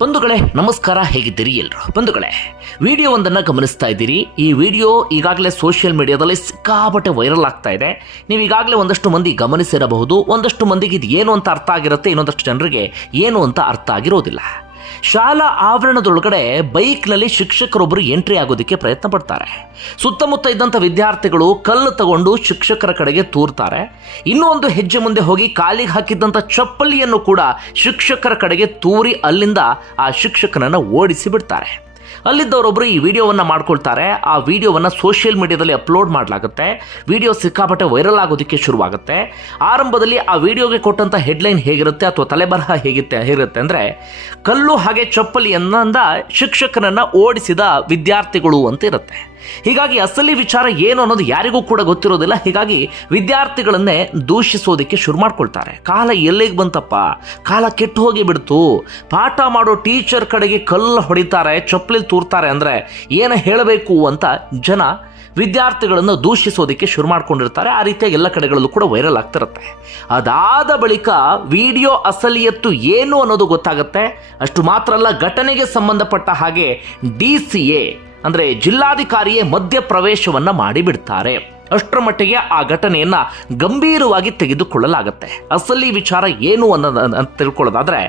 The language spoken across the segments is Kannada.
ಬಂಧುಗಳೇ, ನಮಸ್ಕಾರ, ಹೇಗಿದ್ದೀರಿ ಎಲ್ರು? ಬಂಧುಗಳೇ ವಿಡಿಯೋವೊಂದನ್ನು ಗಮನಿಸ್ತಾ ಇದ್ದೀರಿ. ಈ ವಿಡಿಯೋ ಈಗಾಗಲೇ ಸೋಷಿಯಲ್ ಮೀಡಿಯಾದಲ್ಲಿ ಸಿಕ್ಕಾಪಟ್ಟೆ ವೈರಲ್ ಆಗ್ತಾ ಇದೆ. ನೀವು ಈಗಾಗಲೇ ಒಂದಷ್ಟು ಮಂದಿ ಗಮನಿಸಿರಬಹುದು. ಒಂದಷ್ಟು ಮಂದಿಗೆ ಇದು ಏನು ಅಂತ ಅರ್ಥ ಆಗಿರುತ್ತೆ, ಇನ್ನೊಂದಷ್ಟು ಜನರಿಗೆ ಏನು ಅಂತ ಅರ್ಥ ಆಗಿರೋದಿಲ್ಲ. ಶಾಲಾ ಆವರಣದೊಳಗಡೆ ಬೈಕ್ನಲ್ಲಿ ಶಿಕ್ಷಕರೊಬ್ಬರು ಎಂಟ್ರಿ ಆಗೋದಕ್ಕೆ ಪ್ರಯತ್ನ ಪಡ್ತಾರೆ. ಸುತ್ತಮುತ್ತ ಇದ್ದಂಥ ವಿದ್ಯಾರ್ಥಿಗಳು ಕಲ್ಲು ತಗೊಂಡು ಶಿಕ್ಷಕರ ಕಡೆಗೆ ತೂರ್ತಾರೆ. ಇನ್ನೂ ಒಂದು ಹೆಜ್ಜೆ ಮುಂದೆ ಹೋಗಿ ಕಾಲಿಗೆ ಹಾಕಿದ್ದಂಥ ಚಪ್ಪಲಿಯನ್ನು ಕೂಡ ಶಿಕ್ಷಕರ ಕಡೆಗೆ ತೂರಿ ಅಲ್ಲಿಂದ ಆ ಶಿಕ್ಷಕನನ್ನು ಓಡಿಸಿ ಬಿಡ್ತಾರೆ. ಅಲ್ಲಿದ್ದವರೊಬ್ಬರು ಈ ವಿಡಿಯೋವನ್ನು ಮಾಡ್ಕೊಳ್ತಾರೆ, ಆ ವಿಡಿಯೋವನ್ನು ಸೋಷಿಯಲ್ ಮೀಡಿಯಾದಲ್ಲಿ ಅಪ್ಲೋಡ್ ಮಾಡಲಾಗುತ್ತೆ ವಿಡಿಯೋ ಸಿಕ್ಕಾಪಟ್ಟೆ ವೈರಲ್ ಆಗೋದಕ್ಕೆ ಶುರುವಾಗುತ್ತೆ. ಆರಂಭದಲ್ಲಿ ಆ ವಿಡಿಯೋಗೆ ಕೊಟ್ಟಂಥ ಹೆಡ್ಲೈನ್ ಹೇಗಿರುತ್ತೆ ಅಥವಾ ತಲೆಬರಹ ಹೇಗಿತ್ತೆ, ಹೇಗಿರುತ್ತೆ ಅಂದರೆ, ಕಲ್ಲು ಹಾಗೆ ಚಪ್ಪಲಿ ಚಪ್ಪಲಿಯನ್ನ ಶಿಕ್ಷಕನನ್ನು ಓಡಿಸಿದ ವಿದ್ಯಾರ್ಥಿಗಳು ಅಂತ ಇರುತ್ತೆ. ಹೀಗಾಗಿ ಅಸಲಿ ವಿಚಾರ ಏನು ಅನ್ನೋದು ಯಾರಿಗೂ ಕೂಡ ಗೊತ್ತಿರೋದಿಲ್ಲ. ಹೀಗಾಗಿ ವಿದ್ಯಾರ್ಥಿಗಳನ್ನೇ ದೂಷಿಸೋದಕ್ಕೆ ಶುರು ಮಾಡ್ಕೊಳ್ತಾರೆ. ಕಾಲ ಎಲ್ಲಿಗೆ ಬಂತಪ್ಪ? ಕಾಲ ಕೆಟ್ಟು ಹೋಗಿ ಬಿಡ್ತು. ಪಾಠ ಮಾಡೋ ಟೀಚರ್ ಕಡೆಗೆ ಕಲ್ಲು ಹೊಡಿತಾರೆ, ಚಪ್ಪಲಿ ತೂರ್ತಾರೆ ಅಂದರೆ ಏನು ಹೇಳಬೇಕು ಅಂತ ಜನ ವಿದ್ಯಾರ್ಥಿಗಳನ್ನು ದೂಷಿಸೋದಕ್ಕೆ ಶುರು ಮಾಡ್ಕೊಂಡಿರ್ತಾರೆ. ಆ ರೀತಿಯಾಗಿ ಎಲ್ಲ ಕಡೆಗಳಲ್ಲೂ ಕೂಡ ವೈರಲ್ ಆಗ್ತಿರುತ್ತೆ. ಅದಾದ ಬಳಿಕ ವಿಡಿಯೋ ಅಸಲಿಯತ್ತು ಏನು ಅನ್ನೋದು ಗೊತ್ತಾಗುತ್ತೆ. ಅಷ್ಟು ಮಾತ್ರ ಅಲ್ಲ, ಘಟನೆಗೆ ಸಂಬಂಧಪಟ್ಟ ಹಾಗೆ ಡಿ ಸಿ ಎ ಅಂದರೆ ಜಿಲ್ಲಾಧಿಕಾರಿಯೇ ಮಧ್ಯ ಪ್ರವೇಶವನ್ನು ಮಾಡಿಬಿಡ್ತಾರೆ. ಅಷ್ಟರ ಮಟ್ಟಿಗೆ ಆ ಘಟನೆಯನ್ನ ಗಂಭೀರವಾಗಿ ತೆಗೆದುಕೊಳ್ಳಲಾಗುತ್ತೆ. ಅಸಲಿ ವಿಚಾರ ಏನು ಅಂತ ತಿಳ್ಕೊಳ್ಳೋದಾದ್ರೆ,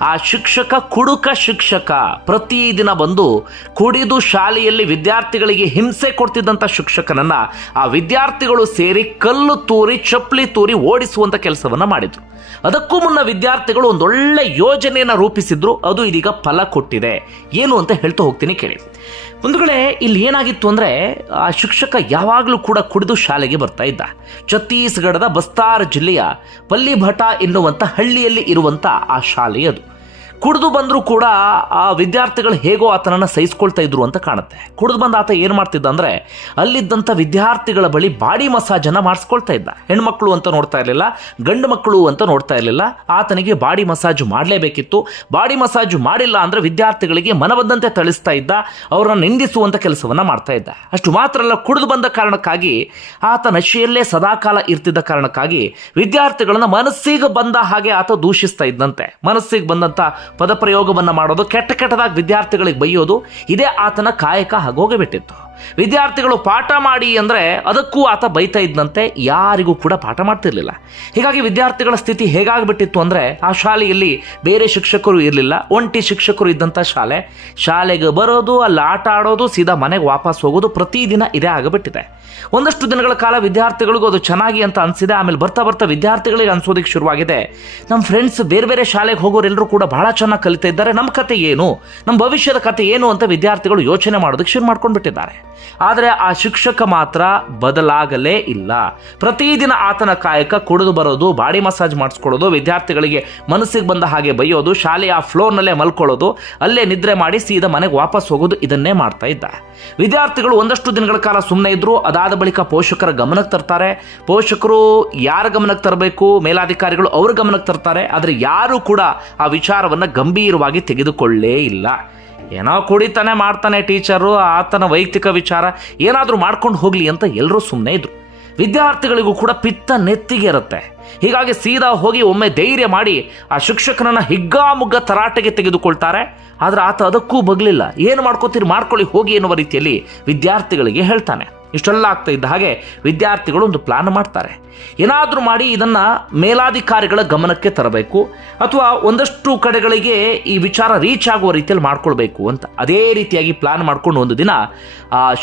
ಆ ಶಿಕ್ಷಕ ಕುಡುಕ ಶಿಕ್ಷಕ ಪ್ರತಿದಿನ ಬಂದು ಕುಡಿದು ಶಾಲೆಯಲ್ಲಿ ವಿದ್ಯಾರ್ಥಿಗಳಿಗೆ ಹಿಂಸೆ ಕೊಡ್ತಿದ್ದಂಥ ಶಿಕ್ಷಕನನ್ನ ಆ ವಿದ್ಯಾರ್ಥಿಗಳು ಸೇರಿ ಕಲ್ಲು ತೂರಿ, ಚಪ್ಪಲಿ ತೂರಿ ಓಡಿಸುವಂತ ಕೆಲಸವನ್ನ ಮಾಡಿದ್ರು. ಅದಕ್ಕೂ ಮುನ್ನ ವಿದ್ಯಾರ್ಥಿಗಳು ಒಂದೊಳ್ಳೆ ಯೋಜನೆಯನ್ನು ರೂಪಿಸಿದ್ರು, ಅದು ಇದೀಗ ಫಲ ಕೊಟ್ಟಿದೆ. ಏನು ಅಂತ ಹೇಳ್ತಾ ಹೋಗ್ತೀನಿ ಕೇಳಿ. ಬಂಧುಗಳೇ, ಇಲ್ಲಿ ಏನಾಗಿತ್ತು ಅಂದರೆ, ಆ ಶಿಕ್ಷಕ ಯಾವಾಗಲೂ ಕೂಡ ಕುಡಿದು ಶಾಲೆಗೆ ಬರ್ತಾ ಇದ್ದ. ಛತ್ತೀಸ್ಗಢದ ಬಸ್ತಾರ್ ಜಿಲ್ಲೆಯ ಪಲ್ಲಿಭಟ ಎನ್ನುವಂಥ ಹಳ್ಳಿಯಲ್ಲಿ ಇರುವಂಥ ಆ ಶಾಲೆ ಅದು. ಕುಡಿದು ಬಂದರೂ ಕೂಡ ಆ ವಿದ್ಯಾರ್ಥಿಗಳು ಹೇಗೋ ಆತನನ್ನು ಸಹಿಸ್ಕೊಳ್ತಾ ಇದ್ರು ಅಂತ ಕಾಣುತ್ತೆ. ಕುಡಿದು ಬಂದ ಆತ ಏನು ಮಾಡ್ತಿದ್ದ ಅಂದರೆ ಅಲ್ಲಿದ್ದಂಥ ವಿದ್ಯಾರ್ಥಿಗಳ ಬಳಿ ಬಾಡಿ ಮಸಾಜನ್ನು ಮಾಡಿಸ್ಕೊಳ್ತಾ ಇದ್ದ. ಹೆಣ್ಮಕ್ಳು ಅಂತ ನೋಡ್ತಾ ಇರಲಿಲ್ಲ, ಗಂಡು ಮಕ್ಕಳು ಅಂತ ನೋಡ್ತಾ ಇರಲಿಲ್ಲ. ಆತನಿಗೆ ಬಾಡಿ ಮಸಾಜು ಮಾಡಲೇಬೇಕಿತ್ತು. ಬಾಡಿ ಮಸಾಜು ಮಾಡಿಲ್ಲ ಅಂದರೆ ವಿದ್ಯಾರ್ಥಿಗಳಿಗೆ ಮನಬಂದಂತೆ ಥಳಿಸ್ತಾ ಇದ್ದ, ಅವರನ್ನು ನಿಂದಿಸುವಂಥ ಕೆಲಸವನ್ನು ಮಾಡ್ತಾ ಇದ್ದ. ಅಷ್ಟು ಮಾತ್ರ ಅಲ್ಲ, ಕುಡಿದು ಬಂದ ಕಾರಣಕ್ಕಾಗಿ, ಆತ ನಶೆಯಲ್ಲೇ ಸದಾಕಾಲ ಇರ್ತಿದ್ದ ಕಾರಣಕ್ಕಾಗಿ ವಿದ್ಯಾರ್ಥಿಗಳನ್ನು ಮನಸ್ಸಿಗೆ ಬಂದ ಹಾಗೆ ಆತ ದೂಷಿಸ್ತಾ ಇದ್ದಂತೆ. ಮನಸ್ಸಿಗೆ ಬಂದಂಥ ಪದಪ್ರಯೋಗವನ್ನು ಮಾಡೋದು ಕೆಟ್ಟ ಕೆಟ್ಟದಾಗಿ ವಿದ್ಯಾರ್ಥಿಗಳಿಗೆ ಬೈಯೋದು ಇದೇ ಆತನ ಕಾಯಕ ಆಗೋಗಿಬಿಟ್ಟಿತ್ತು ವಿದ್ಯಾರ್ಥಿಗಳು ಪಾಠ ಮಾಡಿ ಅಂದರೆ ಅದಕ್ಕೂ ಆತ ಬೈತಾ ಇದ್ದಂತೆ ಯಾರಿಗೂ ಕೂಡ ಪಾಠ ಮಾಡ್ತಿರ್ಲಿಲ್ಲ. ಹೀಗಾಗಿ ವಿದ್ಯಾರ್ಥಿಗಳ ಸ್ಥಿತಿ ಹೇಗಾಗ್ಬಿಟ್ಟಿತ್ತು ಅಂದರೆ ಆ ಶಾಲೆಯಲ್ಲಿ ಬೇರೆ ಶಿಕ್ಷಕರು ಇರಲಿಲ್ಲ, ಒಂಟಿ ಶಿಕ್ಷಕರು ಇದ್ದಂಥ ಶಾಲೆ. ಶಾಲೆಗೆ ಬರೋದು, ಅಲ್ಲಿ ಆಟ ಆಡೋದು, ಸೀದಾ ಮನೆಗೆ ವಾಪಸ್ ಹೋಗೋದು ಪ್ರತಿದಿನ ಇದೇ ಆಗಿಬಿಟ್ಟಿದೆ. ಒಂದಷ್ಟು ದಿನಗಳ ಕಾಲ ವಿದ್ಯಾರ್ಥಿಗಳಿಗೂ ಅದು ಚೆನ್ನಾಗಿ ಅಂತ ಅನಿಸಿದೆ, ಆಮೇಲೆ ಬರ್ತಾ ಬರ್ತಾ ವಿದ್ಯಾರ್ಥಿಗಳಿಗೆ ಅನ್ಸೋದಕ್ಕೆ ಶುರುವಾಗಿದೆ. ನಮ್ಮ ಫ್ರೆಂಡ್ಸ್ ಬೇರೆ ಬೇರೆ ಶಾಲೆಗೆ ಹೋಗೋರೆಲ್ಲರೂ ಕೂಡ ಬಹಳ ಚೆನ್ನಾಗಿ ಕಲಿತಾ ಇದ್ದಾರೆ. ನಮ್ಮ ಕತೆ ಏನು? ನಮ್ಮ ಭವಿಷ್ಯದ ಕತೆ ಏನು ಅಂತ ವಿದ್ಯಾರ್ಥಿಗಳು ಯೋಚನೆ ಮಾಡೋದಕ್ಕೆ ಶುರು ಮಾಡ್ಕೊಂಡು ಬಿಟ್ಟಿದ್ದಾರೆ ಆದರೆ ಆ ಶಿಕ್ಷಕ ಮಾತ್ರ ಬದಲಾಗಲೇ ಇಲ್ಲ. ಪ್ರತಿದಿನ ಆತನ ಕಾಯಕ ಕುಡಿದು ಬರೋದು, ಬಾಡಿ ಮಸಾಜ್ ಮಾಡಿಸ್ಕೊಳ್ಳೋದು, ವಿದ್ಯಾರ್ಥಿಗಳಿಗೆ ಮನಸ್ಸಿಗೆ ಬಂದ ಹಾಗೆ ಬೈಯೋದು, ಶಾಲೆಯ ಫ್ಲೋರ್ನಲ್ಲೇ ಮಲ್ಕೊಳ್ಳೋದು, ಅಲ್ಲೇ ನಿದ್ರೆ ಮಾಡಿ ಸೀದಾ ಮನೆಗೆ ವಾಪಸ್ ಹೋಗೋದು ಇದನ್ನೇ ಮಾಡ್ತಾ ಇದ್ದ. ವಿದ್ಯಾರ್ಥಿಗಳು ಒಂದಷ್ಟು ದಿನಗಳ ಕಾಲ ಸುಮ್ಮನೆ ಇದ್ರು, ಅದಾದ ಬಳಿಕ ಪೋಷಕರ ಗಮನಕ್ಕೆ ತರ್ತಾರೆ. ಪೋಷಕರು ಯಾರ ಗಮನಕ್ಕೆ ತರಬೇಕು? ಮೇಲಾಧಿಕಾರಿಗಳು ಅವ್ರ ಗಮನಕ್ಕೆ ತರ್ತಾರೆ, ಆದರೆ ಯಾರೂ ಕೂಡ ಆ ವಿಚಾರವನ್ನು ಗಂಭೀರವಾಗಿ ತೆಗೆದುಕೊಳ್ಳೇ ಇಲ್ಲ. ಏನೋ ಕುಡಿತಾನೆ ಮಾಡ್ತಾನೆ ಟೀಚರು, ಆತನ ವೈಯಕ್ತಿಕ ವಿಚಾರ, ಏನಾದರೂ ಮಾಡ್ಕೊಂಡು ಹೋಗಲಿ ಅಂತ ಎಲ್ಲರೂ ಸುಮ್ಮನೆ ಇದ್ರು. ವಿದ್ಯಾರ್ಥಿಗಳಿಗೂ ಕೂಡ ಪಿತ್ತ ನೆತ್ತಿಗೆ ಇರುತ್ತೆ. ಹೀಗಾಗಿ ಸೀದಾ ಹೋಗಿ ಒಮ್ಮೆ ಧೈರ್ಯ ಮಾಡಿ ಆ ಶಿಕ್ಷಕನನ್ನು ಹಿಗ್ಗಾಮುಗ್ಗ ತರಾಟೆಗೆ ತೆಗೆದುಕೊಳ್ತಾರೆ. ಆದರೆ ಆತ ಅದಕ್ಕೂ ಬಗ್ಲಿಲ್ಲ. ಏನು ಮಾಡ್ಕೋತೀರಿ, ಮಾಡ್ಕೊಳ್ಳಿ, ಹೋಗಿ ಎನ್ನುವ ರೀತಿಯಲ್ಲಿ ವಿದ್ಯಾರ್ಥಿಗಳಿಗೆ ಹೇಳ್ತಾನೆ. ಇಷ್ಟೆಲ್ಲ ಆಗ್ತಾ ಇದ್ದ ಹಾಗೆ ವಿದ್ಯಾರ್ಥಿಗಳು ಒಂದು ಪ್ಲಾನ್ ಮಾಡ್ತಾರೆ. ಏನಾದರೂ ಮಾಡಿ ಇದನ್ನು ಮೇಲಾಧಿಕಾರಿಗಳ ಗಮನಕ್ಕೆ ತರಬೇಕು ಅಥವಾ ಒಂದಷ್ಟು ಕಡೆಗಳಿಗೆ ಈ ವಿಚಾರ ರೀಚ್ ಆಗುವ ರೀತಿಯಲ್ಲಿ ಮಾಡ್ಕೊಳ್ಬೇಕು ಅಂತ. ಅದೇ ರೀತಿಯಾಗಿ ಪ್ಲಾನ್ ಮಾಡ್ಕೊಂಡು ಒಂದು ದಿನ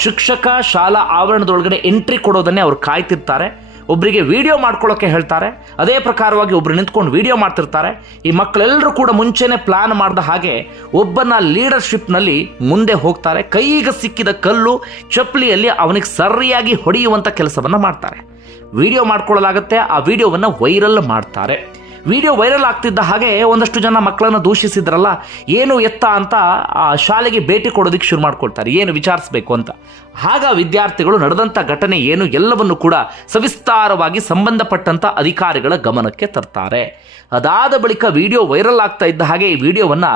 ಶಿಕ್ಷಕ ಶಾಲಾ ಆವರಣದೊಳಗಡೆ ಎಂಟ್ರಿ ಕೊಡೋದನ್ನೇ ಅವ್ರು ಕಾಯ್ತಿರ್ತಾರೆ. ಒಬ್ಬರಿಗೆ ವಿಡಿಯೋ ಮಾಡ್ಕೊಳ್ಳೋಕೆ ಹೇಳ್ತಾರೆ. ಅದೇ ಪ್ರಕಾರವಾಗಿ ಒಬ್ಬರು ನಿಂತ್ಕೊಂಡು ವಿಡಿಯೋ ಮಾಡ್ತಿರ್ತಾರೆ. ಈ ಮಕ್ಕಳೆಲ್ಲರೂ ಕೂಡ ಮುಂಚೆನೇ ಪ್ಲಾನ್ ಮಾಡಿದ ಹಾಗೆ ಒಬ್ಬನ ಲೀಡರ್ಶಿಪ್ನಲ್ಲಿ ಮುಂದೆ ಹೋಗ್ತಾರೆ. ಕೈಗೆ ಸಿಕ್ಕಿದ ಕಲ್ಲು ಚಪ್ಪಲಿಯಲ್ಲಿ ಅವನಿಗೆ ಸರಿಯಾಗಿ ಹೊಡೆಯುವಂಥ ಕೆಲಸವನ್ನು ಮಾಡ್ತಾರೆ. ವಿಡಿಯೋ ಮಾಡ್ಕೊಳ್ಳಲಾಗುತ್ತೆ. ಆ ವಿಡಿಯೋವನ್ನು ವೈರಲ್ ಮಾಡ್ತಾರೆ. ವಿಡಿಯೋ ವೈರಲ್ ಆಗ್ತಿದ್ದ ಹಾಗೆ ಒಂದಷ್ಟು ಜನ ಮಕ್ಕಳನ್ನು ದೂಷಿಸಿದ್ರಲ್ಲ, ಏನು ಎತ್ತ ಅಂತ ಆ ಶಾಲೆಗೆ ಭೇಟಿ ಕೊಡೋದಕ್ಕೆ ಶುರು ಮಾಡ್ಕೊಳ್ತಾರೆ. ಏನು ವಿಚಾರಿಸಬೇಕು ಅಂತ. ಆಗ ವಿದ್ಯಾರ್ಥಿಗಳು ನಡೆದಂಥ ಘಟನೆ ಏನು ಎಲ್ಲವನ್ನು ಕೂಡ ಸವಿಸ್ತಾರವಾಗಿ ಸಂಬಂಧಪಟ್ಟಂಥ ಅಧಿಕಾರಿಗಳ ಗಮನಕ್ಕೆ ತರ್ತಾರೆ. ಅದಾದ ಬಳಿಕ ವಿಡಿಯೋ ವೈರಲ್ ಆಗ್ತಾ ಇದ್ದ ಹಾಗೆ ಈ ವಿಡಿಯೋವನ್ನು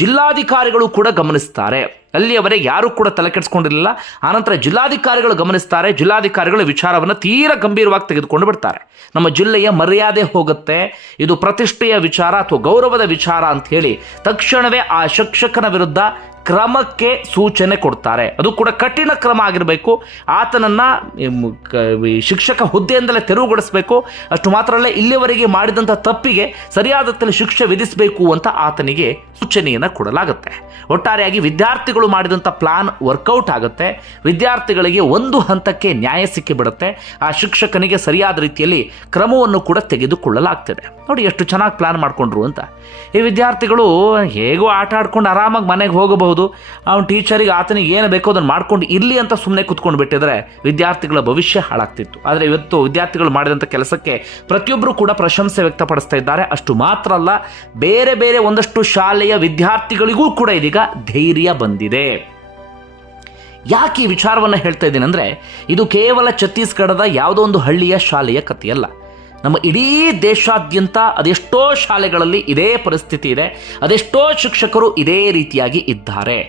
ಜಿಲ್ಲಾಧಿಕಾರಿಗಳು ಕೂಡ ಗಮನಿಸ್ತಾರೆ. ಅಲ್ಲಿಯವರೆಗೆ ಯಾರೂ ಕೂಡ ತಲೆ ಕೆಡಿಸ್ಕೊಂಡಿರಲಿಲ್ಲ. ಆನಂತರ ಜಿಲ್ಲಾಧಿಕಾರಿಗಳು ಗಮನಿಸ್ತಾರೆ. ಜಿಲ್ಲಾಧಿಕಾರಿಗಳು ವಿಚಾರವನ್ನು ತೀರಾ ಗಂಭೀರವಾಗಿ ತೆಗೆದುಕೊಂಡು ಬಿಡ್ತಾರೆ. ನಮ್ಮ ಜಿಲ್ಲೆಯ ಮರ್ಯಾದೆ ಹೋಗುತ್ತೆ. ಇದು ಪ್ರತಿಷ್ಠೆಯ ವಿಚಾರ ಅಥವಾ ಗೌರವದ ವಿಚಾರ ಅಂತ ಹೇಳಿ ತಕ್ಷಣವೇ ಆ ಶಿಕ್ಷಕನ ವಿರುದ್ಧ ಕ್ರಮಕ್ಕೆ ಸೂಚನೆ ಕೊಡ್ತಾರೆ. ಅದು ಕೂಡ ಕಠಿಣ ಕ್ರಮ ಆಗಿರಬೇಕು. ಆತನನ್ನು ಶಿಕ್ಷಕ ಹುದ್ದೆಯಿಂದಲೇ ತೆರವುಗೊಳಿಸಬೇಕು. ಅಷ್ಟು ಮಾತ್ರ ಅಲ್ಲ ಇಲ್ಲಿವರೆಗೆ ಮಾಡಿದಂಥ ತಪ್ಪಿಗೆ ಸರಿಯಾದ ಶಿಕ್ಷೆ ವಿಧಿಸಬೇಕು ಅಂತ ಆತನಿಗೆ ಸೂಚನೆಯನ್ನು ಕೊಡಲಾಗುತ್ತೆ. ಒಟ್ಟಾರೆಯಾಗಿ ವಿದ್ಯಾರ್ಥಿಗಳು ಮಾಡಿದಂಥ ಪ್ಲಾನ್ ವರ್ಕೌಟ್ ಆಗುತ್ತೆ. ವಿದ್ಯಾರ್ಥಿಗಳಿಗೆ ಒಂದು ಹಂತಕ್ಕೆ ನ್ಯಾಯ ಸಿಕ್ಕಿಬಿಡುತ್ತೆ. ಆ ಶಿಕ್ಷಕನಿಗೆ ಸರಿಯಾದ ರೀತಿಯಲ್ಲಿ ಕ್ರಮವನ್ನು ಕೂಡ ತೆಗೆದುಕೊಳ್ಳಲಾಗ್ತದೆ. ನೋಡಿ, ಎಷ್ಟು ಚೆನ್ನಾಗಿ ಪ್ಲಾನ್ ಮಾಡಿಕೊಂಡ್ರು ಅಂತ. ಈ ವಿದ್ಯಾರ್ಥಿಗಳು ಹೇಗೋ ಆಟ ಆಡ್ಕೊಂಡು ಆರಾಮಾಗಿ ಮನೆಗೆ ಹೋಗಬಹುದು. ಅವನ ಟೀಚರಿಗೆ ಆತನಿಗೆ ಏನು ಬೇಕೋ ಅದನ್ನು ಮಾಡ್ಕೊಂಡು ಇರಲಿ ಅಂತ ಸುಮ್ಮನೆ ಕುತ್ಕೊಂಡು ಬಿಟ್ಟಿದ್ರೆ ವಿದ್ಯಾರ್ಥಿಗಳ ಭವಿಷ್ಯ ಹಾಳಾಗ್ತಿತ್ತು. ಆದರೆ ಇವತ್ತು ವಿದ್ಯಾರ್ಥಿಗಳು ಮಾಡಿದಂಥ ಕೆಲಸಕ್ಕೆ ಪ್ರತಿಯೊಬ್ಬರು ಕೂಡ ಪ್ರಶಂಸೆ ವ್ಯಕ್ತಪಡಿಸ್ತಾ ಇದ್ದಾರೆ. ಅಷ್ಟು ಮಾತ್ರ ಅಲ್ಲ, ಬೇರೆ ಬೇರೆ ಒಂದಷ್ಟು ಶಾಲೆಯ ವಿದ್ಯಾರ್ಥಿಗಳಿಗೂ ಕೂಡ ಇದೀಗ ಧೈರ್ಯ ಬಂದಿದೆ. ಯಾಕೆ ಈ ವಿಚಾರವನ್ನು ಹೇಳ್ತಾ ಇದ್ದೀನಿ ಅಂದರೆ, ಇದು ಕೇವಲ ಛತ್ತೀಸ್ಗಢದ ಯಾವುದೋ ಒಂದು ಹಳ್ಳಿಯ ಶಾಲೆಯ ಕಥೆಯಲ್ಲ. ನಮ್ಮ ಇಡೀ ದೇಶಾದ್ಯಂತ ಅದೆಷ್ಟೋ ಶಾಲೆಗಳಲ್ಲಿ ಇದೇ ಪರಿಸ್ಥಿತಿ ಇದೆ, ಅದೆಷ್ಟೋ ಶಿಕ್ಷಕರು ಇದೇ ರೀತಿಯಾಗಿ ಇದ್ದಾರೆ.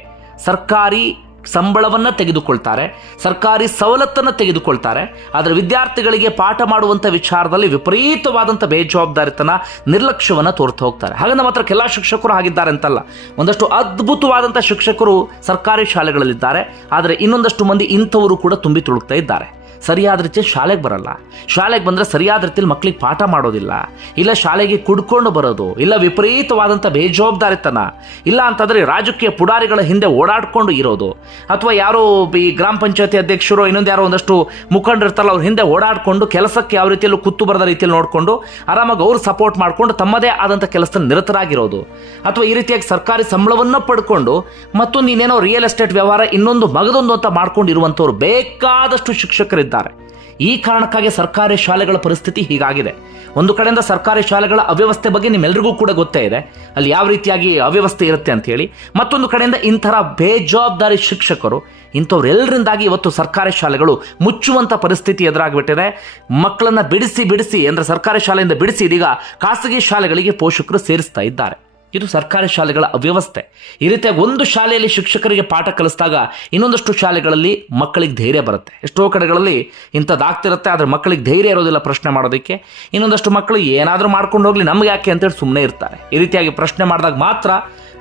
ಸರ್ಕಾರಿ ಸಂಬಳವನ್ನು ತೆಗೆದುಕೊಳ್ತಾರೆ, ಸರ್ಕಾರಿ ಸವಲತ್ತನ್ನು ತೆಗೆದುಕೊಳ್ತಾರೆ, ಆದರೆ ವಿದ್ಯಾರ್ಥಿಗಳಿಗೆ ಪಾಠ ಮಾಡುವಂಥ ವಿಚಾರದಲ್ಲಿ ವಿಪರೀತವಾದಂಥ ಬೇಜವಾಬ್ದಾರಿತನ, ನಿರ್ಲಕ್ಷ್ಯವನ್ನು ತೋರ್ತಾ ಹೋಗ್ತಾರೆ. ಹಾಗೆ ನಮ್ಮ ಹತ್ರ ಕೆಲ ಶಿಕ್ಷಕರು ಆಗಿದ್ದಾರೆ ಅಂತಲ್ಲ. ಒಂದಷ್ಟು ಅದ್ಭುತವಾದಂಥ ಶಿಕ್ಷಕರು ಸರ್ಕಾರಿ ಶಾಲೆಗಳಲ್ಲಿದ್ದಾರೆ, ಆದರೆ ಇನ್ನೊಂದಷ್ಟು ಮಂದಿ ಇಂಥವರು ಕೂಡ ತುಂಬಿ ತುಳುಕ್ತಾ ಇದ್ದಾರೆ. ಸರಿಯಾದ ರೀತಿಯಲ್ಲಿ ಶಾಲೆಗೆ ಬರಲ್ಲ. ಶಾಲೆಗೆ ಬಂದರೆ ಸರಿಯಾದ ರೀತಿಯಲ್ಲಿ ಮಕ್ಕಳಿಗೆ ಪಾಠ ಮಾಡೋದಿಲ್ಲ. ಇಲ್ಲ ಶಾಲೆಗೆ ಕುಡ್ಕೊಂಡು ಬರೋದು, ಇಲ್ಲ ವಿಪರೀತವಾದಂಥ ಬೇಜವಾಬ್ದಾರಿತನ, ಇಲ್ಲ ಅಂತಂದರೆ ರಾಜಕೀಯ ಪುಡಾರಿಗಳ ಹಿಂದೆ ಓಡಾಡ್ಕೊಂಡು ಇರೋದು. ಅಥವಾ ಯಾರೋ ಈ ಗ್ರಾಮ ಪಂಚಾಯತಿ ಅಧ್ಯಕ್ಷರು, ಇನ್ನೊಂದು ಯಾರೋ ಒಂದಷ್ಟು ಮುಖಂಡರು ಇರ್ತಾರಲ್ಲ, ಅವ್ರ ಹಿಂದೆ ಓಡಾಡಿಕೊಂಡು ಕೆಲಸಕ್ಕೆ ಯಾವ ರೀತಿಯಲ್ಲೂ ಕುತ್ತು ಬರದ ರೀತಿಯಲ್ಲಿ ನೋಡಿಕೊಂಡು ಆರಾಮಾಗಿ ಅವರು ಸಪೋರ್ಟ್ ಮಾಡಿಕೊಂಡು ತಮ್ಮದೇ ಆದಂಥ ಕೆಲಸದಲ್ಲಿ ನಿರತರಾಗಿರೋದು. ಅಥವಾ ಈ ರೀತಿಯಾಗಿ ಸರ್ಕಾರಿ ಸಂಬಳವನ್ನು ಪಡ್ಕೊಂಡು ಮತ್ತೊಂದು ಇನ್ನೇನೋ ರಿಯಲ್ ಎಸ್ಟೇಟ್ ವ್ಯವಹಾರ ಇನ್ನೊಂದು ಮಗದೊಂದು ಅಂತ ಮಾಡ್ಕೊಂಡಿರುವಂಥವ್ರು ಬೇಕಾದಷ್ಟು ಶಿಕ್ಷಕರಿದ್ದಾರೆ. ಈ ಕಾರಣಕ್ಕಾಗಿ ಸರ್ಕಾರಿ ಶಾಲೆಗಳ ಪರಿಸ್ಥಿತಿ ಹೀಗಾಗಿದೆ. ಒಂದು ಕಡೆಯಿಂದ ಸರ್ಕಾರಿ ಶಾಲೆಗಳ ಅವ್ಯವಸ್ಥೆ ಬಗ್ಗೆ ನಿಮ್ಮೆಲ್ಲರಿಗೂ ಕೂಡ ಗೊತ್ತೇ ಇದೆ. ಅಲ್ಲಿ ಯಾವ ರೀತಿಯಾಗಿ ಅವ್ಯವಸ್ಥೆ ಇರುತ್ತೆ ಅಂತ ಹೇಳಿ. ಮತ್ತೊಂದು ಕಡೆಯಿಂದ ಇಂಥರ ಬೇಜವಾಬ್ದಾರಿ ಶಿಕ್ಷಕರು ಇಂಥವ್ರೆಲ್ಲರಿಂದಾಗಿ ಇವತ್ತು ಸರ್ಕಾರಿ ಶಾಲೆಗಳು ಮುಚ್ಚುವಂಥ ಪರಿಸ್ಥಿತಿ ಎದುರಾಗಿಬಿಟ್ಟಿದೆ. ಮಕ್ಕಳನ್ನ ಬಿಡಿಸಿ ಬಿಡಿಸಿ, ಅಂದರೆ ಸರ್ಕಾರಿ ಶಾಲೆಯಿಂದ ಬಿಡಿಸಿ ಇದೀಗ ಖಾಸಗಿ ಶಾಲೆಗಳಿಗೆ ಪೋಷಕರು ಸೇರಿಸ್ತಾ ಇದ್ದಾರೆ. ಇದು ಸರ್ಕಾರಿ ಶಾಲೆಗಳ ಅವ್ಯವಸ್ಥೆ. ಈ ರೀತಿಯಾಗಿ ಒಂದು ಶಾಲೆಯಲ್ಲಿ ಶಿಕ್ಷಕರಿಗೆ ಪಾಠ ಕಲಿಸಿದಾಗ ಇನ್ನೊಂದಷ್ಟು ಶಾಲೆಗಳಲ್ಲಿ ಮಕ್ಕಳಿಗೆ ಧೈರ್ಯ ಬರುತ್ತೆ. ಎಷ್ಟೋ ಕಡೆಗಳಲ್ಲಿ ಇಂಥದ್ದಾಗ್ತಿರುತ್ತೆ ಆದರೆ ಮಕ್ಕಳಿಗೆ ಧೈರ್ಯ ಇರೋದಿಲ್ಲ ಪ್ರಶ್ನೆ ಮಾಡೋದಕ್ಕೆ. ಇನ್ನೊಂದಷ್ಟು ಮಕ್ಕಳು ಏನಾದರೂ ಮಾಡ್ಕೊಂಡು ಹೋಗಲಿ, ನಮ್ಗೆ ಯಾಕೆ ಅಂತೇಳಿ ಸುಮ್ಮನೆ ಇರ್ತಾರೆ. ಈ ರೀತಿಯಾಗಿ ಪ್ರಶ್ನೆ ಮಾಡಿದಾಗ ಮಾತ್ರ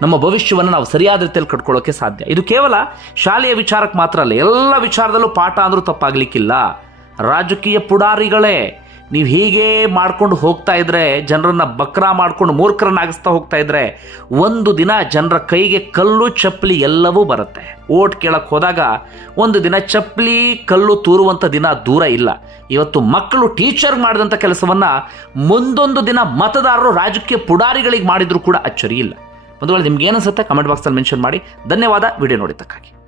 ನಮ್ಮ ಭವಿಷ್ಯವನ್ನು ನಾವು ಸರಿಯಾದ ರೀತಿಯಲ್ಲಿ ಕಟ್ಕೊಳ್ಳೋಕೆ ಸಾಧ್ಯ. ಇದು ಕೇವಲ ಶಾಲೆಯ ವಿಚಾರಕ್ಕೆ ಮಾತ್ರ ಅಲ್ಲ, ಎಲ್ಲ ವಿಚಾರದಲ್ಲೂ ಪಾಠ ಅಂದರೂ ತಪ್ಪಾಗಲಿಕ್ಕಿಲ್ಲ. ರಾಜಕೀಯ ಪುಡಾರಿಗಳೇ. ನೀವು ಹೀಗೆ ಮಾಡ್ಕೊಂಡು ಹೋಗ್ತಾ ಇದ್ರೆ, ಜನರನ್ನು ಬಕ್ರ ಮಾಡ್ಕೊಂಡು ಮೂರ್ಖರನ್ನಾಗಿಸ್ತಾ ಹೋಗ್ತಾ ಇದ್ರೆ, ಒಂದು ದಿನ ಜನರ ಕೈಗೆ ಕಲ್ಲು, ಚಪ್ಪಲಿ ಎಲ್ಲವೂ ಬರುತ್ತೆ. ಓಟ್ ಕೇಳಕ್ಕೆ ಹೋದಾಗ ಒಂದು ದಿನ ಚಪ್ಪಲಿ, ಕಲ್ಲು ತೂರುವಂಥ ದಿನ ದೂರ ಇಲ್ಲ. ಇವತ್ತು ಮಕ್ಕಳು ಟೀಚರ್ ಮಾಡಿದಂಥ ಕೆಲಸವನ್ನು ಮುಂದೊಂದು ದಿನ ಮತದಾರರು ರಾಜಕೀಯ ಪುಡಾರಿಗಳಿಗೆ ಮಾಡಿದರೂ ಕೂಡ ಅಚ್ಚರಿ ಇಲ್ಲ. ಒಂದು ವೇಳೆ ನಿಮ್ಗೆ ಏನಿಸುತ್ತೆ ಕಮೆಂಟ್ ಬಾಕ್ಸಲ್ಲಿ ಮೆನ್ಷನ್ ಮಾಡಿ. ಧನ್ಯವಾದ. ವಿಡಿಯೋ ನೋಡಿದ್ದಕ್ಕಾಗಿ.